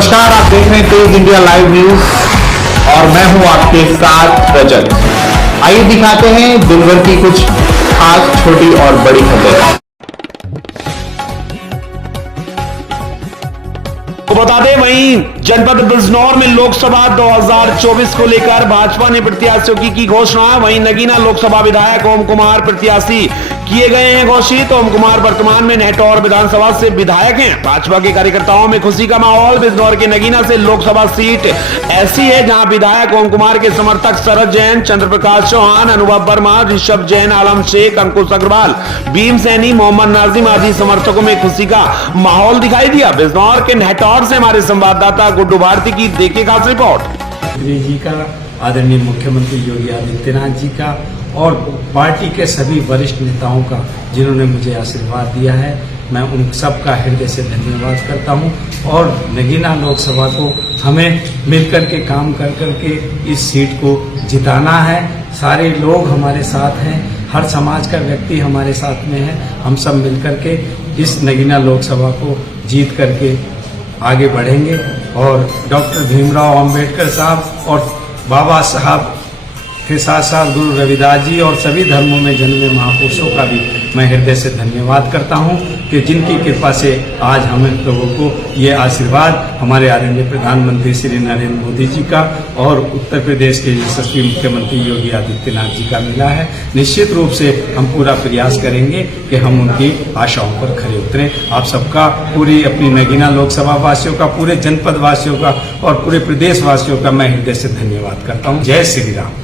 नमस्कार, आप देख रहे हैं तेज इंडिया लाइव न्यूज और मैं हूं आपके साथ रजत। आइए दिखाते हैं दिन भर की कुछ खास छोटी और बड़ी खबरें। तो बता दें, वहीं जनपद बिजनौर में लोकसभा 2024 को लेकर भाजपा ने प्रत्याशियों की घोषणा। वहीं नगीना लोकसभा विधायक ओम कुमार प्रत्याशी किए गए हैं घोषित। ओम कुमार वर्तमान में नेटौर विधानसभा से विधायक हैं। भाजपा के कार्यकर्ताओं में खुशी का माहौल। बिजनौर के नगीना से लोकसभा सीट ऐसी है जहां विधायक ओम कुमार के समर्थक शरद जैन, चंद्रप्रकाश चौहान, अनुभव वर्मा, ऋषभ जैन, आलम शेख, अंकुश अग्रवाल, भीम सैनी, मोहम्मद नाजिम आदि समर्थकों में खुशी का माहौल दिखाई दिया। बिजनौर के नेटौर से हमारे संवाददाता गुड्डू भारती की देखिए खास रिपोर्ट। जी का, आदरणीय मुख्यमंत्री योगी आदित्यनाथ जी का और पार्टी के सभी वरिष्ठ नेताओं का जिन्होंने मुझे आशीर्वाद दिया है, मैं उन सबका हृदय से धन्यवाद करता हूं। और नगीना लोकसभा को हमें मिलकर के काम कर करके इस सीट को जिताना है। सारे लोग हमारे साथ हैं, हर समाज का व्यक्ति हमारे साथ में है। हम सब मिलकर के इस नगीना लोकसभा को जीत करके आगे बढ़ेंगे और डॉक्टर भीमराव अंबेडकर साहब और बाबा साहब के साथ साथ गुरु रविदास जी और सभी धर्मों में जन्मे महापुरुषों का भी मैं हृदय से धन्यवाद करता हूं कि जिनकी कृपा से आज हम लोगों को ये आशीर्वाद हमारे आदरणीय प्रधानमंत्री श्री नरेंद्र मोदी जी का और उत्तर प्रदेश के यशस्वी मुख्यमंत्री योगी आदित्यनाथ जी का मिला है। निश्चित रूप से हम पूरा प्रयास करेंगे कि हम उनकी आशाओं पर खरे उतरें। आप सबका, पूरी अपनी नगीना लोकसभा वासियों का, पूरे जनपद वासियों का और पूरे प्रदेश वासियों का मैं हृदय से धन्यवाद करता हूँ। जय श्री राम।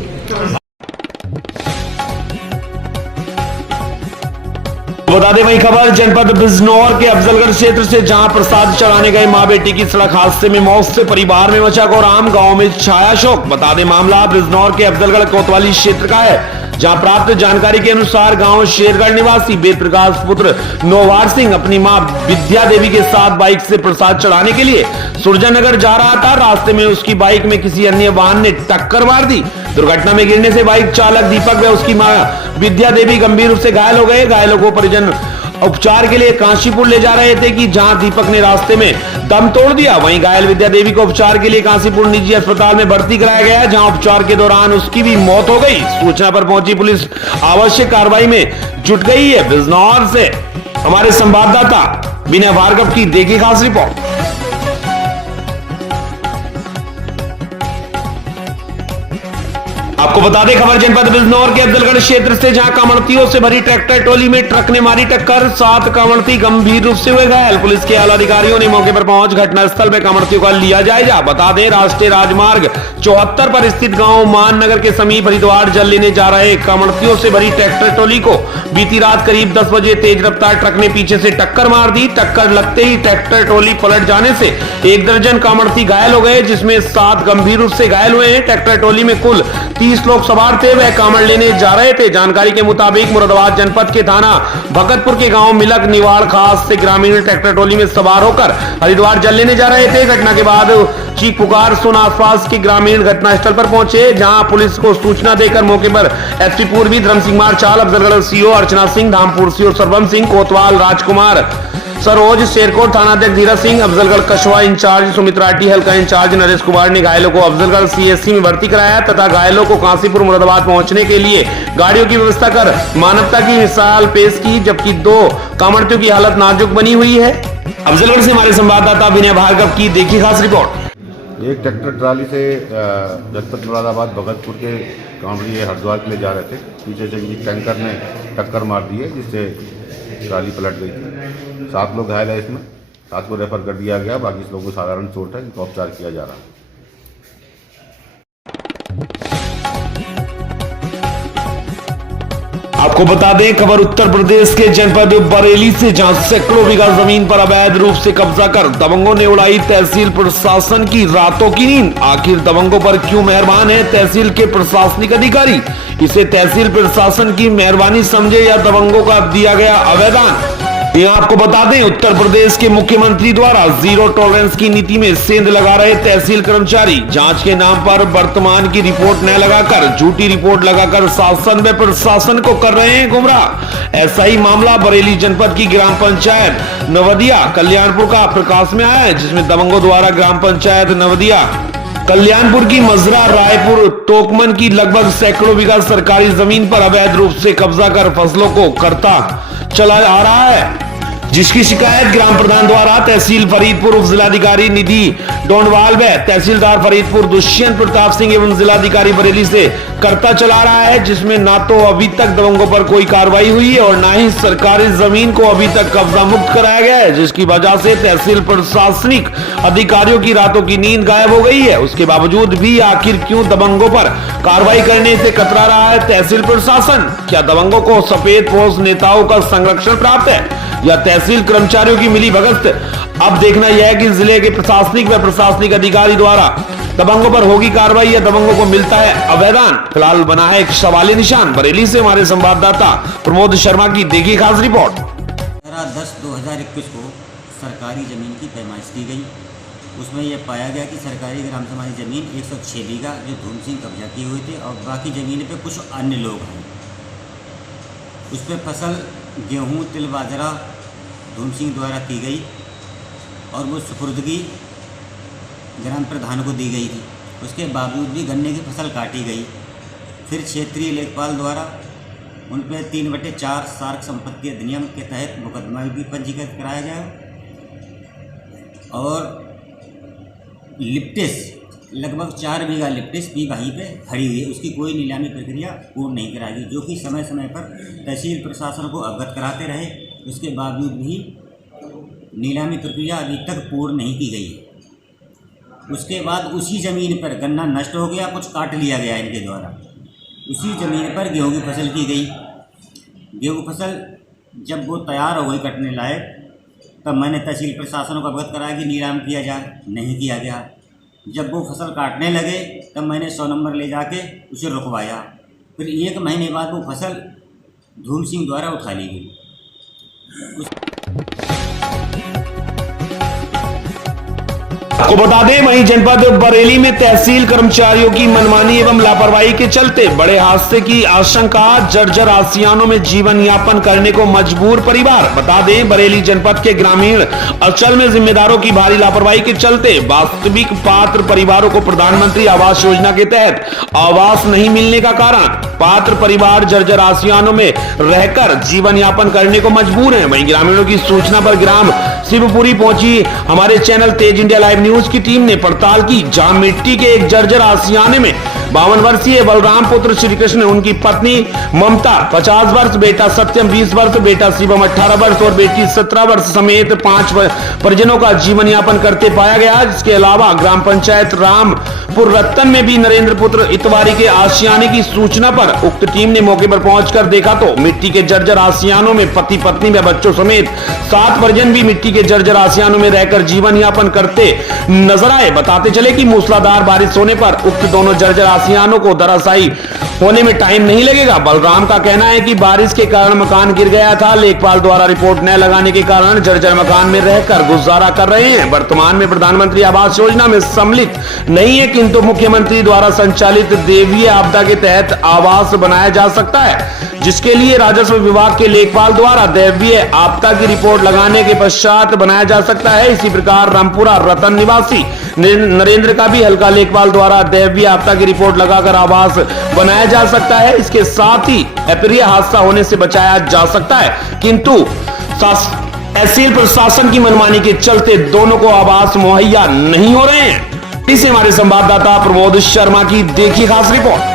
बता दें, वही खबर जनपद बिजनौर के अफजलगढ़ क्षेत्र से जहां प्रसाद चढ़ाने गए मां बेटी की सड़क हादसे में मौत से परिवार में मचा कोहराम। गांव में छाया शोक। बता दें, मामला बिजनौर के अफजलगढ़ कोतवाली क्षेत्र का है, जहां प्राप्त जानकारी के अनुसार गांव शेरगढ़ निवासी वेद प्रकाश पुत्र नोवार सिंह अपनी मां विद्या देवी के साथ बाइक से प्रसाद चढ़ाने के लिए सुरजानगर जा रहा था। रास्ते में उसकी बाइक में किसी अन्य वाहन ने टक्कर मार दी। दुर्घटना में गिरने से बाइक चालक दीपक व उसकी मां विद्या देवी गंभीर रूप से घायल हो गए। घायलों को परिजन उपचार के लिए काशीपुर ले जा रहे थे कि जहां दीपक ने रास्ते में दम तोड़ दिया। वहीं घायल विद्या देवी को उपचार के लिए काशीपुर निजी अस्पताल में भर्ती कराया गया, जहां उपचार के दौरान उसकी भी मौत हो गई। सूचना पर पहुंची पुलिस आवश्यक कार्रवाई में जुट गई है। बिजनौर से हमारे संवाददाता विनय भार्गव की देखी खास रिपोर्ट। आपको बता दें, खबर जनपद बिजनौर के अफजलगढ़ क्षेत्र से, जहां कांवड़ियों से भरी ट्रैक्टर ट्रॉली में ट्रक ने मारी टक्कर। 7 कांवड़िये गंभीर रूप से हुए घायल। पुलिस के आला अधिकारियों ने मौके पर पहुंच घटनास्थल में कांवड़ियों का लिया जायजा। बता दें, राष्ट्रीय राजमार्ग 74 पर स्थित गांव माननगर के समीप हरिद्वार जल लेने जा रहे कांवड़ियों से भरी ट्रैक्टर ट्रॉली को बीती रात करीब 10 बजे तेज रफ्तार ट्रक ने पीछे से टक्कर मार दी। टक्कर लगते ही ट्रैक्टर ट्रॉली पलट जाने से 1 दर्जन कांवड़िये घायल हो गए, जिसमें 7 गंभीर रूप से घायल हुए हैं। ट्रैक्टर ट्रॉली में कुल 30 लोग सवार थे, वह कांवड़ लेने जा रहे थे। जानकारी के मुताबिक मुरादाबाद जनपद के थाना भगतपुर के गांव मिलक निवाड़ खास से ग्रामीण ट्रैक्टर ट्रॉली में सवार होकर हरिद्वार जल लेने जा रहे थे। घटना के बाद चीख पुकार सुन आसपास के ग्रामीण घटनास्थल पर पहुंचे, जहां पुलिस को सूचना देकर मौके पर एसपी पूर्वी धर्म सिंह मार्चाल, अफजलगढ़ सीओ अर्चना सिंह, धामपुर सीओ सरवम सिंह, कोतवाल राजकुमार, सरोज, शेरकोट थानाध्यक्ष धीरज सिंह, अफजलगढ़ कछवा इंचार्ज सुमित राठी, हल्का इंचार्ज नरेश कुमार ने घायलों को अफजलगढ़ सीएससी में भर्ती कराया तथा घायलों को काशीपुर मुरादाबाद पहुंचने के लिए गाड़ियों की व्यवस्था कर मानवता की मिसाल पेश की, जबकि 2 कांवड़ियों की हालत नाजुक बनी हुई है। अफजलगढ़ से हमारे संवाददाता विनय भार्गव की देखी खास रिपोर्ट। एक ट्रैक्टर ट्राली से जनपद मुरादाबाद भगतपुर के कांवड़िये हरिद्वार के लिए जा रहे थे। पीछे से टैंकर ने टक्कर मार दी है, जिससे ट्राली पलट गई थी। 7 लोग घायल है, इसमें 7 को रेफर कर दिया गया। बाकी लोगों को साधारण चोट है, इनका उपचार किया जा रहा है। आपको बता दें, खबर उत्तर प्रदेश के जनपद बरेली से, जहां सैकड़ों बीघा जमीन पर अवैध रूप से कब्जा कर दबंगों ने उड़ाई तहसील प्रशासन की रातों की नींद। आखिर दबंगों पर क्यों मेहरबान है तहसील के प्रशासनिक अधिकारी? इसे तहसील प्रशासन की मेहरबानी समझे या दबंगों का दिया गया आवेदन? यहाँ आपको बता दें, उत्तर प्रदेश के मुख्यमंत्री द्वारा जीरो टॉलरेंस की नीति में सेंध लगा रहे तहसील कर्मचारी जांच के नाम पर वर्तमान की रिपोर्ट न लगाकर झूठी रिपोर्ट लगाकर शासन व प्रशासन को कर रहे हैं गुमराह। ऐसा ही मामला बरेली जनपद की ग्राम पंचायत नवदिया कल्याणपुर का प्रकाश में आया है, जिसमें दबंगों द्वारा ग्राम पंचायत नवदिया कल्याणपुर की मजरा रायपुर तोकमन की लगभग सैकड़ों बीघा सरकारी जमीन पर अवैध रूप से कब्जा कर फसलों को करता चला आ रहा है, जिसकी शिकायत ग्राम प्रधान द्वारा तहसील फरीदपुर उप जिलाधिकारी निधि डोंडवाल व तहसीलदार फरीदपुर दुष्यंत प्रताप सिंह एवं जिलाधिकारी बरेली से करता चला रहा है, जिसमें ना तो अभी तक दबंगों पर कोई कार्रवाई हुई है और ना ही सरकारी जमीन को अभी तक कब्जा मुक्त कराया गया है, जिसकी वजह से तहसील प्रशासनिक अधिकारियों की रातों की नींद गायब हो गई है। उसके बावजूद भी आखिर क्यों दबंगों पर कार्रवाई करने से कतरा रहा है तहसील प्रशासन? क्या दबंगों को सफेद पोस्ट नेताओं का संरक्षण प्राप्त है या तहसील कर्मचारियों की मिली भगत? अब देखना यह है कि जिले के प्रशासनिक व प्रशासनिक अधिकारी द्वारा दबंगों पर होगी कार्रवाई या दबंगों को मिलता है अवैधान। फिलहाल बना है एक सवालिया निशान। बरेली से हमारे संवाददाता प्रमोद शर्मा की देखिए खास रिपोर्ट। 10/10/2021 को सरकारी जमीन की पैमाइश की गई। उसमें यह पाया गया कि सरकारी ग्राम समाजी जमीन 106 बीघा जो धूम सिंह कब्जा किए हुए थे और बाकी जमीन पे कुछ अन्य लोग हैं। उस पर फसल गेहूँ तिल बाजरा धूम सिंह द्वारा की गई और वो सुपुर्दगी ग्राम प्रधान को दी गई थी। उसके बावजूद भी गन्ने की फसल काटी गई। फिर क्षेत्रीय लेखपाल द्वारा उन पर 3/4 सार्क संपत्ति अधिनियम के तहत मुकदमा भी पंजीकृत कराया गया और लिप्टिस लगभग 4 बीघा लिप्टिस भी वहीं पे खड़ी हुई है। उसकी कोई नीलामी प्रक्रिया पूर्ण नहीं कराई गई, जो कि समय समय पर तहसील प्रशासन को अवगत कराते रहे। उसके बावजूद भी नीलामी प्रक्रिया अभी तक पूर्ण नहीं की गई है। उसके बाद उसी ज़मीन पर गन्ना नष्ट हो गया, कुछ काट लिया गया इनके द्वारा। उसी ज़मीन पर गेहूँ की फसल की गई। गेहूँ की फसल जब वो तैयार हो गई कटने लायक, तब मैंने तहसील प्रशासन को अवगत कराया कि नीलाम किया जाए, नहीं किया गया। जब वो फसल काटने लगे तब मैंने 100 नंबर ले जाके उसे रुकवाया। फिर 1 महीने बाद वो फसल धूम सिंह द्वारा उठा ली गई। आपको बता दें, वहीं जनपद बरेली में तहसील कर्मचारियों की मनमानी एवं लापरवाही के चलते बड़े हादसे की आशंका, जर्जर आसियानों में जीवन यापन करने को मजबूर परिवार। बता दें, बरेली जनपद के ग्रामीण अंचल में जिम्मेदारों की भारी लापरवाही के चलते वास्तविक पात्र परिवारों को प्रधानमंत्री आवास योजना के तहत आवास नहीं मिलने का कारण पात्र परिवार जर्जर आसियानों में रहकर जीवन यापन करने को मजबूर है। वहीं ग्रामीणों की सूचना पर ग्राम शिवपुरी पहुंची हमारे चैनल तेज इंडिया लाइव न्यूज की टीम ने पड़ताल की, जहां मिट्टी के एक जर्जर आसियाने में 52 वर्षीय बलराम पुत्र श्री कृष्ण, उनकी पत्नी ममता 50 वर्ष, बेटा सत्यम 20 वर्ष, बेटा शिवम 18 वर्ष और बेटी 17 वर्ष समेत 5 परिजनों का जीवन यापन करते पाया गया। इसके अलावा ग्राम पंचायत रामपुर रत्तन में भी नरेंद्र पुत्र इतवारी के आसियाने की सूचना पर उक्त टीम ने मौके पर पहुंचकर देखा तो मिट्टी के जर्जर आसियानों में पति पत्नी व बच्चों समेत 7 परिजन भी मिट्टी के जर्जर आसियानों में रहकर जीवन यापन करते नजर आए। बताते चले कि मूसलाधार बारिश होने पर उक्त दोनों जर्जर आसियानों को दराशायी होने में टाइम नहीं लगेगा। बलराम का कहना है कि बारिश के कारण मकान गिर गया था, लेखपाल द्वारा रिपोर्ट न लगाने के कारण जर्जर मकान में रहकर गुजारा कर रहे हैं। वर्तमान में प्रधानमंत्री आवास योजना में सम्मिलित नहीं है, किंतु मुख्यमंत्री द्वारा संचालित देवीय आपदा के तहत आवास बनाया जा सकता है, जिसके लिए राजस्व विभाग के लेखपाल द्वारा दैवीय आपदा की रिपोर्ट लगाने के पश्चात बनाया जा सकता है। इसी प्रकार रामपुरा रतन निवासी नरेंद्र का भी हल्का लेखपाल द्वारा दैवीय आपदा की रिपोर्ट लगाकर आवास बनाया जा सकता है। इसके साथ ही अप्रिय हादसा होने से बचाया जा सकता है, किंतु तहसील प्रशासन की मनमानी के चलते दोनों को आवास मुहैया नहीं हो रहे हैं। इसे हमारे संवाददाता प्रमोद शर्मा की देखिए खास रिपोर्ट।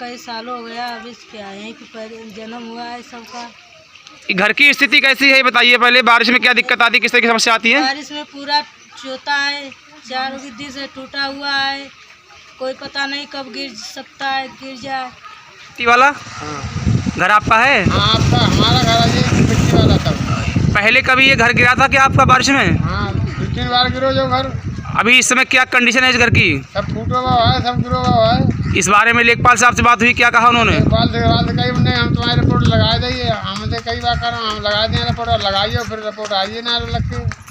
कई सालों हो गया, अभी क्या है कि जन्म हुआ है सबका। घर की स्थिति कैसी है बताइए पहले? बारिश में क्या दिक्कत आती है, किस तरह की समस्या आती है? बारिश में पूरा चोता है, चारों गिद्दी से टूटा हुआ है, कोई पता नहीं कब गिर सकता है, गिर जाए। मिट्टी वाला घर आपका है? हाँ, आपका हमारा घर है, मिट्टी वाला था। पहले कभी ये घर गिरा था क्या आपका बारिश में? हाँ, 2-3 बार गिरो जो घर। अभी इस समय क्या कंडीशन है इस घर की? सब टूटा हुआ है, सब गिरा हुआ है। इस बारे में लेखपाल साहब से बात हुई, क्या कहा उन्होंने? लेखपाल से कही हमने, हम तुम्हारी रिपोर्ट लगा देंगे, हमने कई बार कहा हम लगा दें रिपोर्ट, और लगाइए फिर रिपोर्ट आइए ना लग के।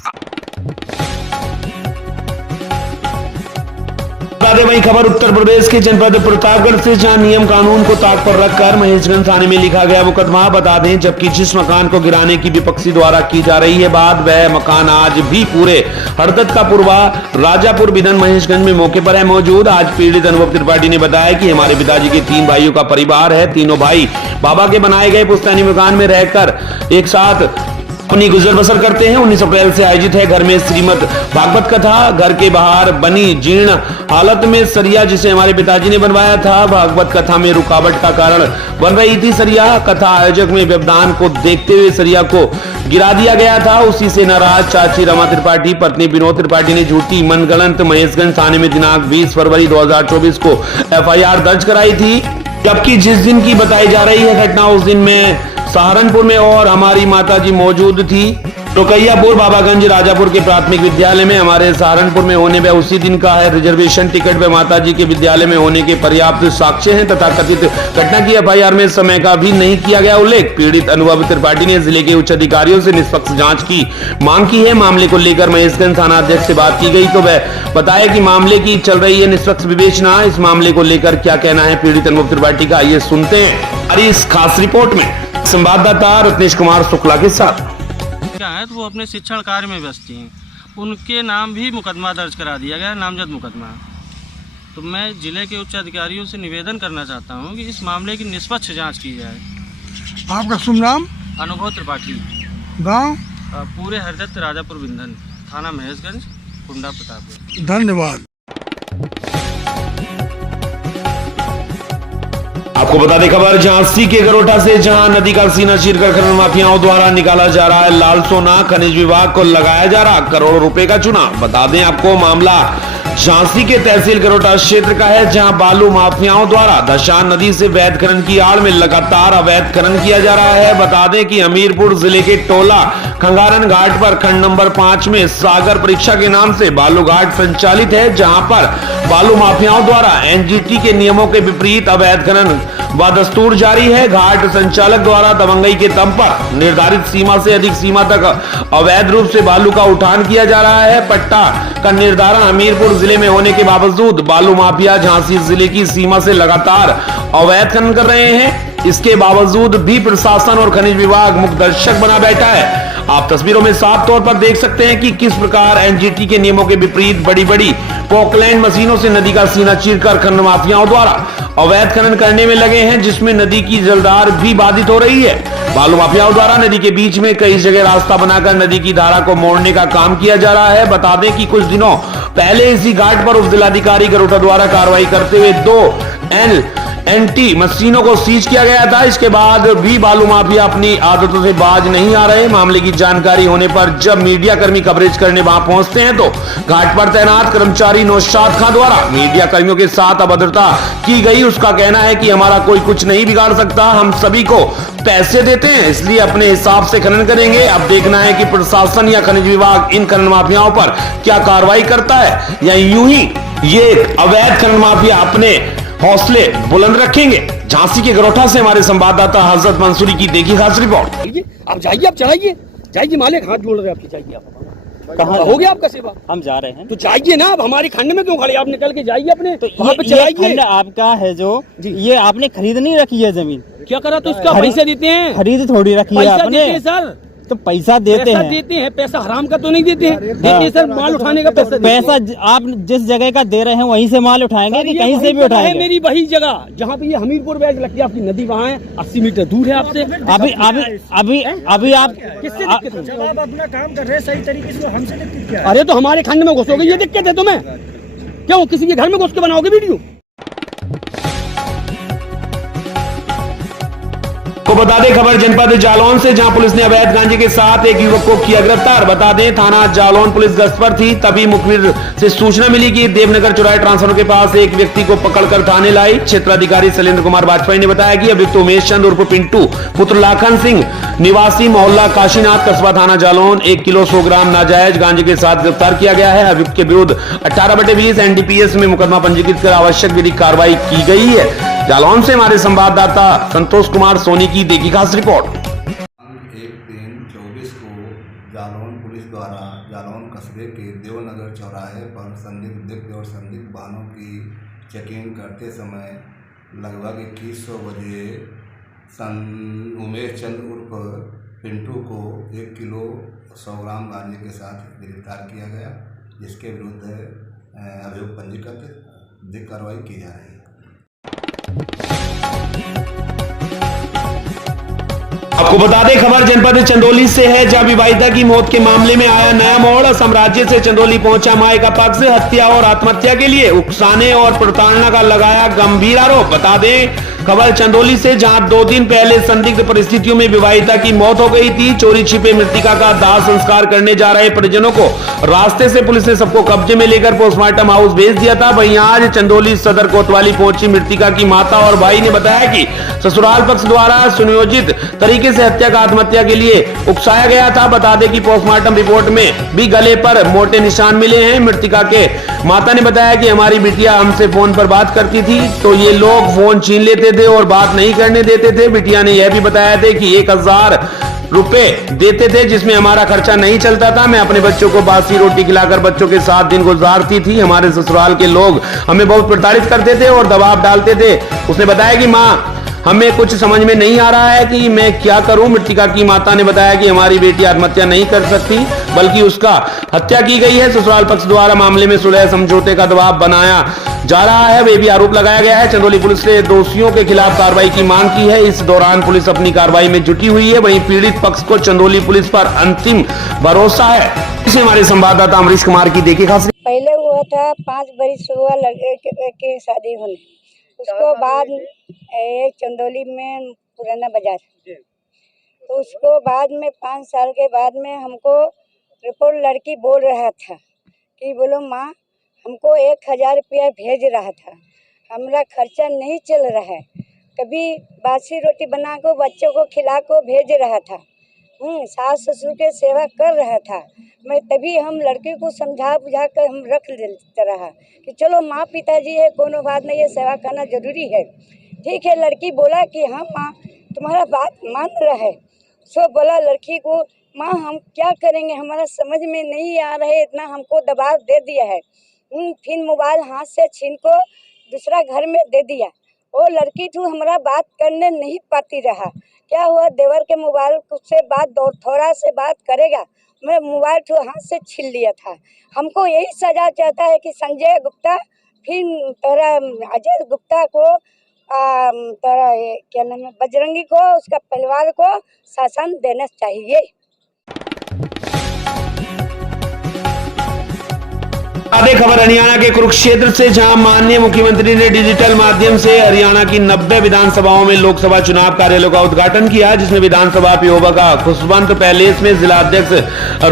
वही खबर उत्तर प्रदेश के जनपद प्रतापगढ़ से, जहां नियम कानून को ताक पर रखकर महेशगंज थाने में लिखा गया मुकदमा। बता दें, जबकि जिस मकान को गिराने की विपक्षी द्वारा की जा रही है बात, वह मकान आज भी पूरे हरदत का पूर्वा राजापुर बिधन महेशगंज में मौके पर है मौजूद। आज पीड़ित अनुभव त्रिपाठी ने बताया कि हमारे पिताजी के 3 भाइयों का परिवार है। तीनों भाई बाबा के बनाए गए पुश्तैनी मकान में रहकर एक साथ अपनी गुजर बसर करते हैं। 19 अप्रैल से आयोजित है घर में श्रीमद भागवत कथा। घर के बाहर बनी जीर्ण हालत में सरिया, जिसे हमारे पिताजी ने बनवाया था, भागवत कथा में रुकावट का कारण बन रही थी। सरिया कथा आयोजक में व्यवधान को देखते हुए सरिया को गिरा दिया गया था। उसी से नाराज चाची रमा त्रिपाठी पत्नी विनोद त्रिपाठी ने झूठी मनगढ़ंत महेशगंज थाने में दिनांक 20 फरवरी 2024 को FIR दर्ज कराई थी। जबकि जिस दिन की बताई जा रही है घटना, उस दिन में सहारनपुर में और हमारी माताजी मौजूद थी। रुकैयापुर बाबागंज राजापुर के प्राथमिक विद्यालय में हमारे सहारनपुर में होने व उसी दिन का है रिजर्वेशन टिकट व माताजी के विद्यालय में होने के पर्याप्त साक्ष्य हैं तथा कथित घटना की FIR में समय का भी नहीं किया गया उल्लेख। पीड़ित अनुभव त्रिपाठी ने जिले के उच्च अधिकारियों से निष्पक्ष जांच की मांग की है। मामले को लेकर महेशगंज थाना अध्यक्ष से बात की गई तो वह बताया कि मामले की चल रही है निष्पक्ष विवेचना। इस मामले को लेकर क्या कहना है पीड़ित अनुभव त्रिपाठी का, आइए सुनते हैं हमारी इस खास रिपोर्ट में संवाददाता रत्नेश कुमार शुक्ला के साथ। क्या है तो वो अपने शिक्षण कार्य में व्यस्त हैं, उनके नाम भी मुकदमा दर्ज करा दिया गया, नामजद मुकदमा। तो मैं जिले के उच्च अधिकारियों से निवेदन करना चाहता हूं कि इस मामले की निष्पक्ष जांच की जाए। आपका शुभ नाम? अनुभव त्रिपाठी, गांव? पूरे हरदत राजापुर बिंधन, थाना महेशगंज, कुंडा प्रतापगढ़। धन्यवाद। आपको बता दें खबर झांसी के गरोटा से, जहां नदी का सीना चीरकर खनन माफियाओं द्वारा निकाला जा रहा है लाल सोना। खनिज विभाग को लगाया जा रहा करोड़ों रुपए का चूना। बता दें आपको मामला झांसी के तहसील गरोटा क्षेत्र का है, जहां बालू माफियाओं द्वारा दशान नदी से अवैध खनन की आड़ में लगातार अवैध खनन किया जा रहा है। बता दें कि हमीरपुर जिले के टोला खंगारन घाट पर खंड नंबर 5 में सागर परीक्षा के नाम से बालू घाट संचालित है, जहां पर बालू माफियाओं द्वारा NGT के नियमों के विपरीत अवैध खनन बदस्तूर जारी है। घाट संचालक द्वारा दबंगई के दम पर निर्धारित सीमा से अधिक सीमा तक अवैध रूप से बालू का उठान किया जा रहा है। पट्टा का निर्धारण हमीरपुर जिले में होने के बावजूद बालू माफिया झांसी जिले की सीमा से लगातार अवैध खनन कर रहे हैं। इसके बावजूद भी प्रशासन और खनिज विभाग मुख्य दर्शक बना बैठा है। आप तस्वीरों में साफ तौर पर देख सकते हैं कि किस प्रकार NGT के नियमों के विपरीत बड़ी बड़ी पोकलैंड मशीनों से नदी का सीना चीरकर खनन माफियाओं द्वारा अवैध खनन करने में लगे हैं, जिसमें नदी की जलधार भी बाधित हो रही है। बालू माफियाओं द्वारा नदी के बीच में कई जगह रास्ता बनाकर नदी की धारा को मोड़ने का काम किया जा रहा है। बता दें कि कुछ दिनों पहले इसी घाट पर उप जिलाधिकारी गरोटा द्वारा कार्रवाई करते हुए 2 NT मशीनों को सीज किया गया था। इसके बाद भी बालू माफिया अपनी आदतों से बाज नहीं आ रहे। मामले की जानकारी होने पर जब मीडिया कर्मी कवरेज करने वहां पहुंचते हैं तो घाट पर तैनात कर्मचारी नौशाद खां द्वारा मीडिया कर्मियों के साथ अभद्रता की गई। उसका कहना है कि हमारा कोई कुछ नहीं बिगाड़ सकता, हम सभी को पैसे देते हैं, इसलिए अपने हिसाब से खनन करेंगे। अब देखना है कि प्रशासन या खनिज विभाग इन खनन माफियाओं पर क्या कार्रवाई करता है या यूं ही ये अवैध खनन माफिया अपने हौसले बुलंद रखेंगे। झांसी के गरोठा से हमारे संवाददाता हजरत मंसूरी की देखी खास रिपोर्ट। आप जाइए, आप चढ़ाइए, जाइए, मालिक हाथ जोड़ रहे आपकी, जाइए आप। कहाँ हो गया आपका सेवा? हम जा रहे हैं। तो जाइए ना, अब हमारी खंड में क्यों खड़े? आप निकल के जाइए अपने, तो वहाँ पे चलाइए। आपका है जो ये आपने खरीद नहीं रखी है जमीन, क्या करा? तो उसका पैसे देते हैं, खरीद थोड़ी रखी है आपने सर। तो पैसा देते हैं, पैसा हराम का तो नहीं देते हैं। देते हैं सर, माल उठाने का पैसा आप जिस जगह का दे रहे हैं वहीं से माल उठाएंगे कि कहीं से भी उठाएंगे? मेरी वही जगह जहाँ पे ये हमीरपुर बैग लगती है, आपकी नदी वहाँ है, 80 मीटर दूर है आपसे। अभी आप किससे दिक्कत है? आप अपना काम कर रहे हैं सही तरीके से, हमसे दिक्कत क्या है? अरे तो हमारे खंड में घुसोगे, ये दिक्कत है तुम्हें? क्यों किसी के घर में घुस के बनाओगे वीडियो? आपको बता दें खबर जनपद जालौन से, जहां पुलिस ने अवैध गांजे के साथ एक युवक को किया गिरफ्तार। बता दें थाना जालौन पुलिस गश्त पर थी, तभी मुखबिर से सूचना मिली कि देवनगर चौराहे ट्रांसफार्मर के पास एक व्यक्ति को पकड़कर थाने लाई। क्षेत्राधिकारी शैलेंद्र कुमार वाजपेयी ने बताया कि अभियुक्त उमेश चंद उर्फ पिंटू पुत्र लाखन सिंह निवासी मोहल्ला काशीनाथ कस्बा थाना जालौन 1 किलो 100 ग्राम नाजायज गांजे के साथ गिरफ्तार किया गया है। अभियुक्त के विरुद्ध 18/20 एनडीपीएस में मुकदमा पंजीकृत कर आवश्यक विधिक कार्रवाई की गई है। जालौन से हमारे संवाददाता संतोष कुमार सोनी की देखी खास रिपोर्ट। 1/3/24 को जालौन पुलिस द्वारा जालौन कस्बे के देवनगर चौराहे पर संदिग्ध व्यक्ति और संदिग्ध वाहनों की चेकिंग करते समय लगभग 2100 बजे उमेश चंद उर्फ पिंटू को 1 किलो 100 ग्राम गांजे के साथ गिरफ्तार किया गया, जिसके विरुद्ध अभियोग पंजीकृत विधिक कार्रवाई की जा रही है। आपको बता दें खबर जनपद चंदौली से है, जहां विवाहिता की मौत के मामले में आया नया मोड़। असम राज्य से चंदौली पहुंचा माई का पक्ष, हत्या और आत्महत्या के लिए उकसाने और प्रताड़ना का लगाया गंभीर आरोप। बता दें खबर चंदौली से, जहां 2 दिन पहले संदिग्ध परिस्थितियों में विवाहिता की मौत हो गई थी। चोरी छिपे मृतिका का दाह संस्कार करने जा रहे परिजनों को रास्ते से पुलिस ने सबको कब्जे में लेकर पोस्टमार्टम हाउस भेज दिया था। वहीं आज चंदौली सदर कोतवाली पहुंची मृतिका की माता और भाई ने बताया कि ससुराल पक्ष द्वारा सुनियोजित तरीके से हत्या का आत्महत्या के लिए उकसाया गया था। बता दें कि पोस्टमार्टम रिपोर्ट में भी गले पर मोटे निशान मिले हैं। मृतिका के माता ने बताया कि हमारी बिटिया हमसे फोन पर बात करती थी तो ये लोग फोन छीन लेते थे और बात नहीं करने देते थे। बिटिया ने यह भी बताया था कि 1000 रुपए देते थे जिसमें हमारा खर्चा नहीं चलता था। मैं अपने बच्चों को बासी रोटी खिलाकर बच्चों के साथ दिन गुजारती थी। हमारे ससुराल के लोग हमें बहुत प्रताड़ित करते थे और दबाव डालते थे। उसने बताया कि मां हमें कुछ समझ में नहीं आ रहा है कि मैं क्या करूं। मृतिका की माता ने बताया कि हमारी बेटी आत्महत्या नहीं कर सकती बल्कि उसका हत्या की गई है। ससुराल पक्ष द्वारा मामले में सुलह समझौते का दबाव बनाया जा रहा है, वे भी आरोप लगाया गया है। चंदौली पुलिस ने दोषियों के खिलाफ कार्रवाई की मांग की है। इस दौरान पुलिस अपनी कार्रवाई में जुटी हुई है। वहीं पीड़ित पक्ष को चंदौली पुलिस पर अंतिम भरोसा है। इसे हमारे संवाददाता अमरीश कुमार की देखी खास। पहले हुआ था 5 बरिस हुआ लड़के के शादी होने, उसको बाद चंदौली में पुराना बाजार, तो उसको बाद में 5 साल के बाद में हमको रिपोर्ट लड़की बोल रहा था कि बोलो माँ हमको 1000 रुपया भेज रहा था, हमारा खर्चा नहीं चल रहा है। कभी बासी रोटी बना को बच्चों को खिला को भेज रहा था, सास ससुर के सेवा कर रहा था। मैं तभी हम लड़के को समझा बुझा कर हम रख लेते रहा कि चलो माँ पिताजी है, कोनो बात नहीं है, सेवा करना जरूरी है। ठीक है, लड़की बोला कि हाँ माँ तुम्हारा बात मान रहा है। सो बोला लड़की को माँ हम क्या करेंगे, हमारा समझ में नहीं आ रहा है, इतना हमको दबाव दे दिया है। फिर मोबाइल हाथ से छीन को दूसरा घर में दे दिया। वो लड़की तो हमारा बात करने नहीं पाती रहा। क्या हुआ, देवर के मोबाइल से बात थोड़ा से बात करेगा, मैं मोबाइल तो हाथ से छीन लिया था। हमको यही सजा चाहता है कि संजय गुप्ता फिर तोरा अजय गुप्ता को तोरा क्या नाम है बजरंगी को उसका परिवार को शासन देना चाहिए। आगे खबर हरियाणा के कुरुक्षेत्र से, जहां माननीय मुख्यमंत्री ने डिजिटल माध्यम से हरियाणा की 90 विधानसभाओं में लोकसभा चुनाव कार्यालयों का उद्घाटन किया, जिसमें विधानसभा पीओबा का खुशवंत पैलेस में जिला अध्यक्ष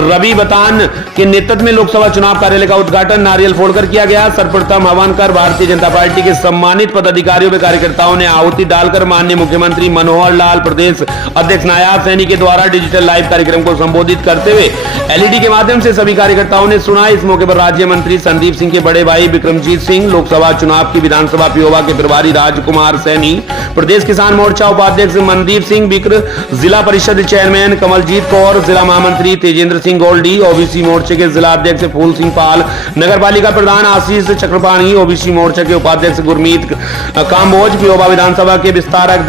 रवि बतान के नेतृत्व में लोकसभा चुनाव कार्यालय का उद्घाटन नारियल फोड़कर किया गया। सर्वप्रथम हवन कर भारतीय जनता पार्टी के सम्मानित पदाधिकारियों व कार्यकर्ताओं ने आहुति डालकर माननीय मुख्यमंत्री मनोहर लाल, प्रदेश अध्यक्ष नायाब सैनी के द्वारा डिजिटल लाइव कार्यक्रम को संबोधित करते हुए एलईडी के माध्यम से सभी कार्यकर्ताओं ने सुना। इस मौके पर राज्य मंत्री संदीप सिंह के बड़े भाई विक्रमजीत सिंह, लोकसभा चुनाव की विधानसभा पीओबा के प्रभारी राजकुमार सैनी, प्रदेश किसान मोर्चा उपाध्यक्ष मनदीप सिंह बिक्र, जिला परिषद चेयरमैन कमलजीत कौर, जिला महामंत्री तेजेंद्र सिंह गोल्डी, ओबीसी मोर्चे के जिला अध्यक्ष फूल सिंह पाल, नगर पालिका प्रधान आशीष चक्रपाणी, ओबीसी मोर्चा के उपाध्यक्ष गुरमीत काम्बोज, पीओबा विधानसभा के विस्तारक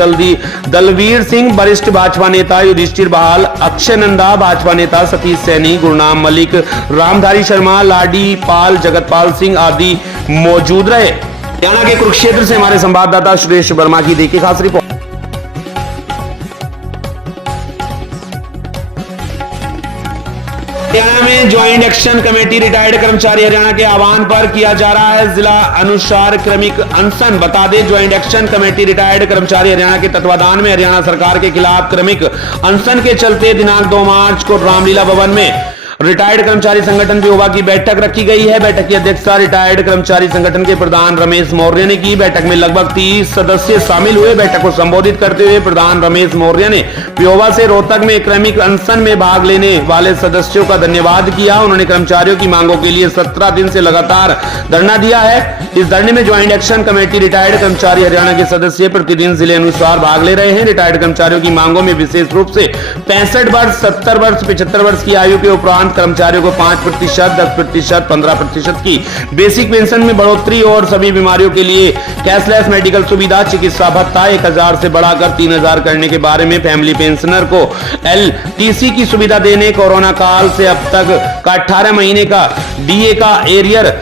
दलवीर सिंह, वरिष्ठ भाजपा नेता युधिष्ठिर बहाल, अक्षय नंदा, भाजपा नेता सतीश सैनी, गुरनाम मलिक, रामधारी शर्मा, लाडी पाल, जगतपाल सिंह आदि मौजूद रहे। हरियाणा के कुरुक्षेत्र से हमारे संवाददाता सुरेश वर्मा की देखी खास रिपोर्ट। हरियाणा में ज्वाइंट एक्शन कमेटी रिटायर्ड कर्मचारी हरियाणा के आह्वान पर किया जा रहा है जिला अनुसार क्रमिक अनशन। बता दें, ज्वाइंट एक्शन कमेटी रिटायर्ड कर्मचारी हरियाणा के तत्वाधान में हरियाणा सरकार के खिलाफ क्रमिक अनशन के चलते दिनांक 2 मार्च को रामलीला भवन में रिटायर्ड कर्मचारी संगठन पीओबा की बैठक रखी गई है। बैठक की अध्यक्षता रिटायर्ड कर्मचारी संगठन के प्रधान रमेश मौर्य ने की। बैठक में लगभग 30 सदस्य शामिल हुए। बैठक को संबोधित करते हुए प्रधान रमेश मौर्य ने पीओबा से रोहतक में क्रमिक अनशन में भाग लेने वाले सदस्यों का धन्यवाद किया। उन्होंने कर्मचारियों की मांगों के लिए 17 दिन से लगातार धरना दिया है। इस धरने में ज्वाइंट एक्शन कमेटी रिटायर्ड कर्मचारी हरियाणा के सदस्य प्रतिदिन जिले अनुसार भाग ले रहे हैं। रिटायर्ड कर्मचारियों की मांगों में विशेष रूप से 65 वर्ष, 70 वर्ष, 75 वर्ष की आयु के उपरांत कर्मचारियों को 5%, 10%, 15% की बेसिक पेंशन में बढ़ोतरी और सभी बीमारियों के लिए कैशलेस मेडिकल सुविधा, चिकित्सा भत्ता 1000 से बढ़ाकर 3000 करने के बारे में, फैमिली पेंशनर को LTC की सुविधा देने, कोरोना काल से अब तक का 18 महीने का DA का एरियर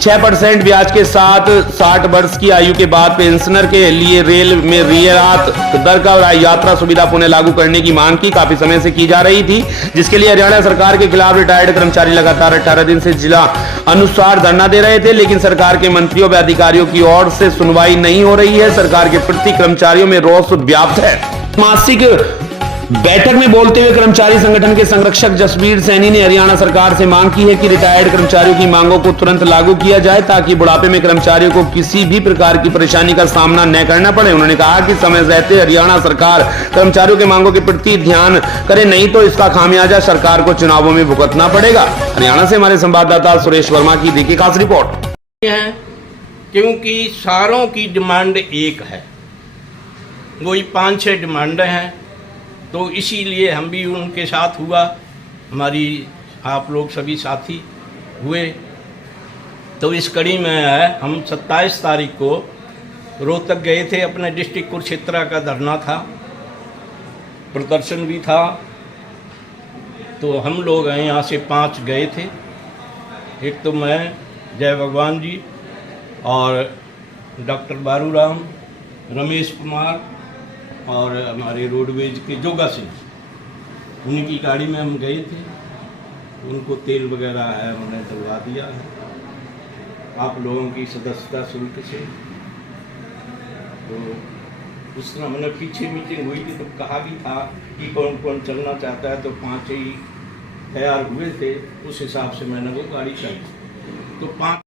6% ब्याज के साथ 60 वर्ष की आयु के बाद पेंशनर के लिए रेल में रियायत दर का यात्रा सुविधा पुनः लागू करने की मांग की काफी समय से की जा रही थी, जिसके लिए हरियाणा सरकार के खिलाफ रिटायर्ड कर्मचारी लगातार 18 दिन से जिला अनुसार धरना दे रहे थे, लेकिन सरकार के मंत्रियों व अधिकारियों की ओर से सुनवाई नहीं हो रही है। सरकार के प्रति कर्मचारियों में रोष व्याप्त है। मासिक बैठक में बोलते हुए कर्मचारी संगठन के संरक्षक जसवीर सैनी ने हरियाणा सरकार से मांग की है कि रिटायर्ड कर्मचारियों की मांगों को तुरंत लागू किया जाए ताकि बुढ़ापे में कर्मचारियों को किसी भी प्रकार की परेशानी का सामना न करना पड़े। उन्होंने कहा कि समय रहते हरियाणा सरकार कर्मचारियों के मांगों के प्रति ध्यान करे, नहीं तो इसका खामियाजा सरकार को चुनावों में भुगतना पड़ेगा। हरियाणा से हमारे संवाददाता सुरेश वर्मा की देखिए खास रिपोर्ट। क्योंकि सारों की डिमांड एक है, वही 5-6 डिमांडें हैं, तो इसीलिए हम भी उनके साथ हुआ, हमारी आप लोग सभी साथी हुए। तो इस कड़ी में है, हम 27 तारीख को रोहतक गए थे, अपने डिस्ट्रिक्ट कुरुक्षेत्र का धरना था, प्रदर्शन भी था। तो हम लोग यहाँ से 5 गए थे, एक तो मैं, जय भगवान जी और डॉक्टर बारूराम, रमेश कुमार और हमारे रोडवेज के जोगा सिंह, उनकी गाड़ी में हम गए थे। उनको तेल वगैरह है उन्हें दिलवा दिया है आप लोगों की सदस्यता शुल्क से। तो उस तरह मैंने पीछे मीटिंग हुई थी तो कहा भी था कि कौन कौन चलना चाहता है, तो 5 ही तैयार हुए थे, उस हिसाब से मैंने वो गाड़ी चलाई। तो 5